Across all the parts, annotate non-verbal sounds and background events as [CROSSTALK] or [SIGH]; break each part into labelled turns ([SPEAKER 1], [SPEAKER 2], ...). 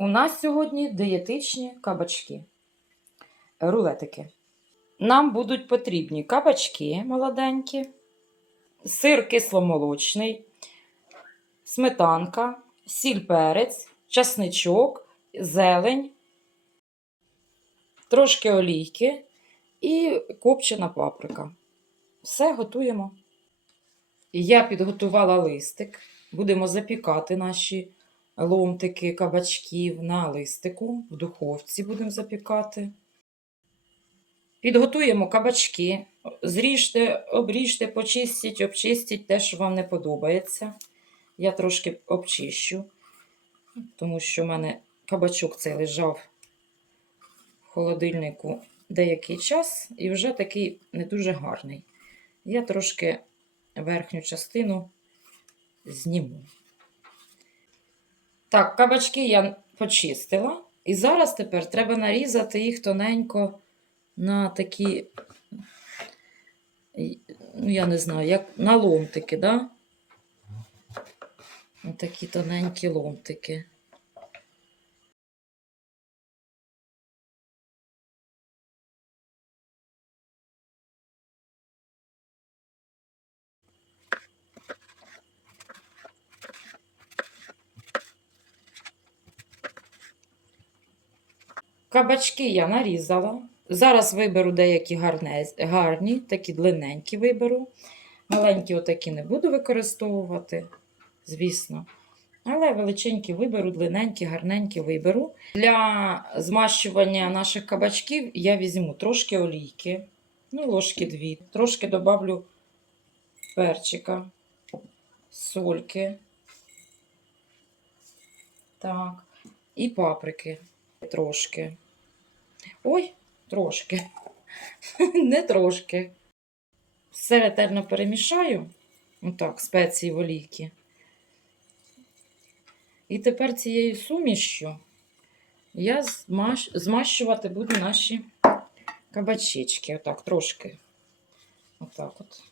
[SPEAKER 1] У нас сьогодні дієтичні кабачки, рулетики. Нам будуть потрібні кабачки молоденькі, сир кисломолочний, сметанка, сіль перець, часничок, зелень, трошки олійки і копчена паприка. Все готуємо. Я підготувала листик. Будемо запікати наші ломтики кабачків на листику. В духовці будемо запікати. Підготуємо кабачки. Зріжте, обріжте, почистіть, обчистіть те, що вам не подобається. Я трошки обчищу, тому що в мене кабачок цей лежав в холодильнику деякий час і вже такий не дуже гарний. Я трошки верхню частину зніму. Так, кабачки я почистила. І зараз тепер треба нарізати їх тоненько на такі, ну, я не знаю, як на ломтики, да? На такі тоненькі ломтики. Кабачки я нарізала. Зараз виберу деякі гарні, такі длинненькі виберу. Маленькі отакі не буду використовувати, звісно. Але величенькі виберу, длинненькі, гарненькі виберу. Для змащування наших кабачків я візьму трошки олійки, ну, ложки дві. Трошки добавлю перчика, сольки. Так, і паприки трошки. Ой, трошки. [LAUGHS] Не трошки. Все ретельно перемішаю. Отак, спеції в олійки. І тепер цією сумішю я змащ... змащувати буду наші кабачечки. Отак, трошки. Отак от.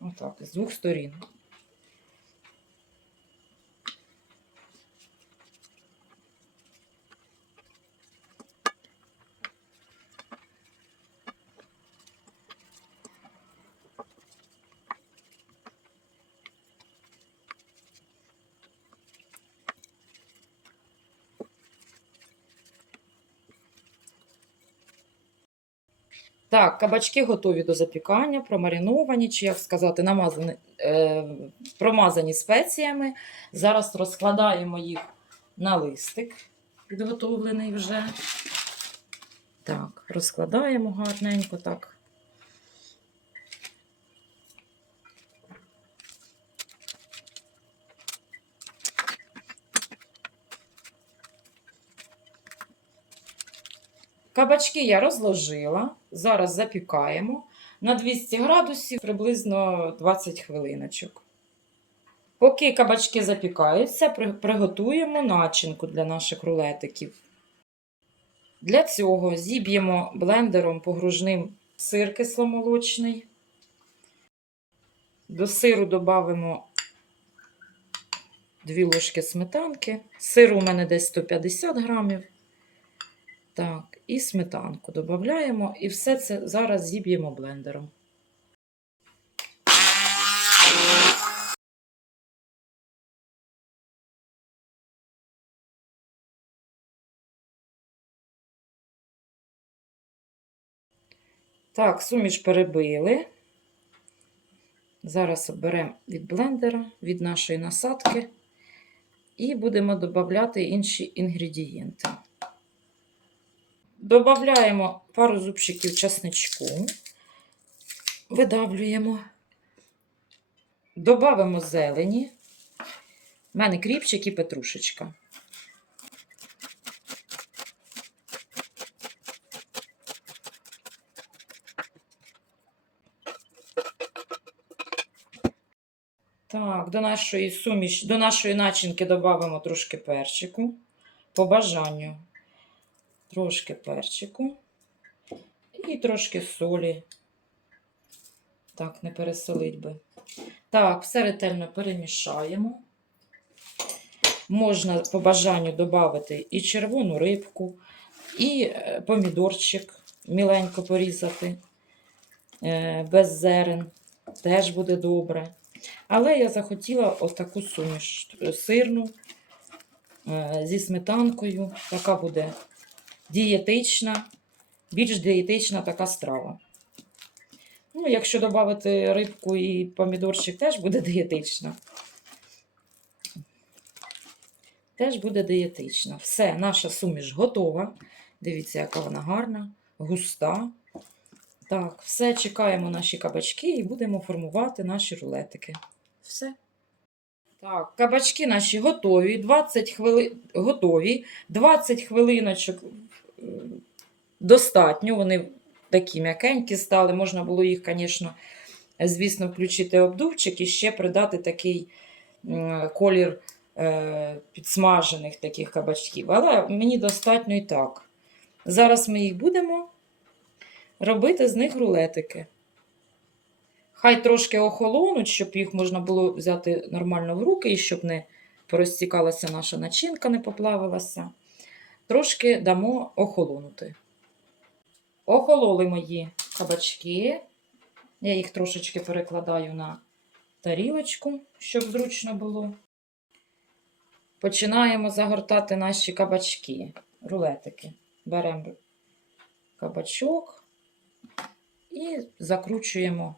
[SPEAKER 1] Отак, з двох сторін. Так, кабачки готові до запікання, промариновані, чи як сказати, намазані, е, промазані спеціями. Зараз розкладаємо їх на листик, підготовлений вже. Так, розкладаємо гарненько так. Кабачки я розложила. Зараз запікаємо на 200 градусів приблизно 20 хвилиночок. Поки кабачки запікаються, приготуємо начинку для наших рулетиків. Для цього зіб'ємо блендером погружним сир кисломолочний. До сиру додамо 2 ложки сметанки. Сиру у мене десь 150 грамів. Так, і сметанку додаємо, і все це зараз зіб'ємо блендером. Так, суміш перебили. Зараз оберемо від блендера, від нашої насадки, і будемо додати інші інгредієнти. Добавляємо пару зубчиків часничку, видавлюємо, додаємо зелені. У мене кріпчик і петрушечка. Так, до нашої суміш, до нашої начинки додамо трошки перчику по бажанню трошки перчику і трошки солі. Так, не пересолить би. Так, все ретельно перемішаємо. Можна по бажанню додати і червону рибку, і е, помідорчик міленько порізати е, без зерен. Теж буде добре. Але я захотіла отаку суміш е, сирну зі сметанкою. Така буде дієтична, більш дієтична така страва. Ну, якщо додати рибку і помідорчик, теж буде дієтична. Теж буде дієтична. Все, наша суміш готова. Дивіться, яка вона гарна, густа. Так, все, чекаємо наші кабачки і будемо формувати наші рулетики. Все. Так, кабачки наші готові. 20 хвилин готові. 20 хвилиночок достатньо. Вони такі м'якенькі стали. Можна було їх, звісно, звісно, включити обдувчик і ще придати такий колір е, підсмажених таких кабачків. Але мені достатньо і так. Зараз ми їх будемо робити з них рулетики. Хай трошки охолонуть, щоб їх можна було взяти нормально в руки і щоб не порозтікалася наша начинка, не поплавилася. Трошки дамо охолонути. Охололи мої кабачки. Я їх трошечки перекладаю на тарілочку, щоб зручно було. Починаємо загортати наші кабачки, рулетики. Беремо кабачок і закручуємо.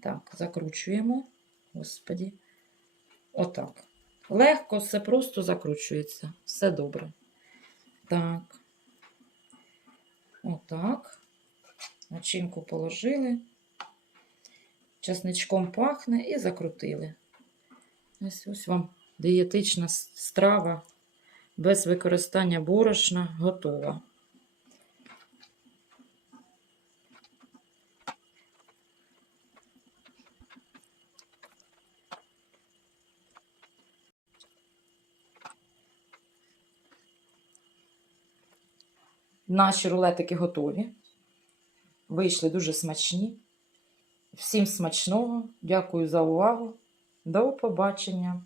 [SPEAKER 1] Так, закручуємо. Господі. Отак. Легко, все просто закручується. Все добре. Так. Отак. Начинку положили. Часничком пахне і закрутили. Ось ось вам дієтична страва без використання борошна готова. Наші рулетики готові. Вийшли дуже смачні. Всім смачного. Дякую за увагу. До побачення!